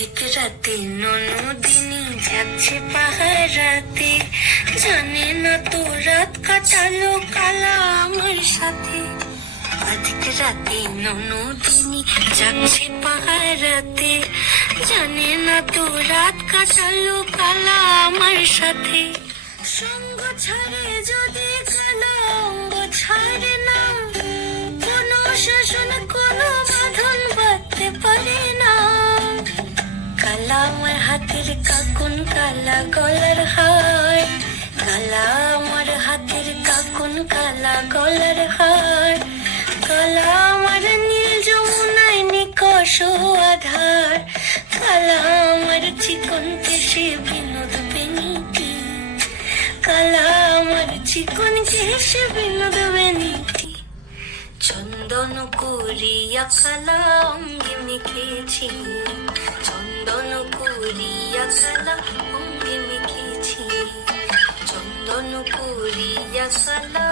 অধিক রাতে ননদিনী যাচ্ছে পাহারাতে, জানে না তো রাত কাটালো কালা আমার সাথে। অধিক রাতে ননদিনী যাচ্ছে পাহারাতে, জানে না তো রাত কাটালো কালা আমার সাথে। সঙ্গ ছাড়ে যদি কালা অঙ্গ ছাড়ে না, কোনো শাসন কোনো বাঁধন বাঁধতে পারে না। কালা আমার হাতের কাকুন কালা গলার হার, কালা আমার হাতের কাকুন কালা গলার হার, কালা আমার নীল যমুনায় নিকষ আধার, কালা আমার চিকন কেশে বিনোদ বেনিটি, কালা আমার চিকন কেশে বিনোদ বেনিটি। চন্দন করিয়া কালা অঙ্গে মেখেছি, চন্দন করিয়া কালা অঙ্গে মেখেছি, চন্দন করিয়া কালা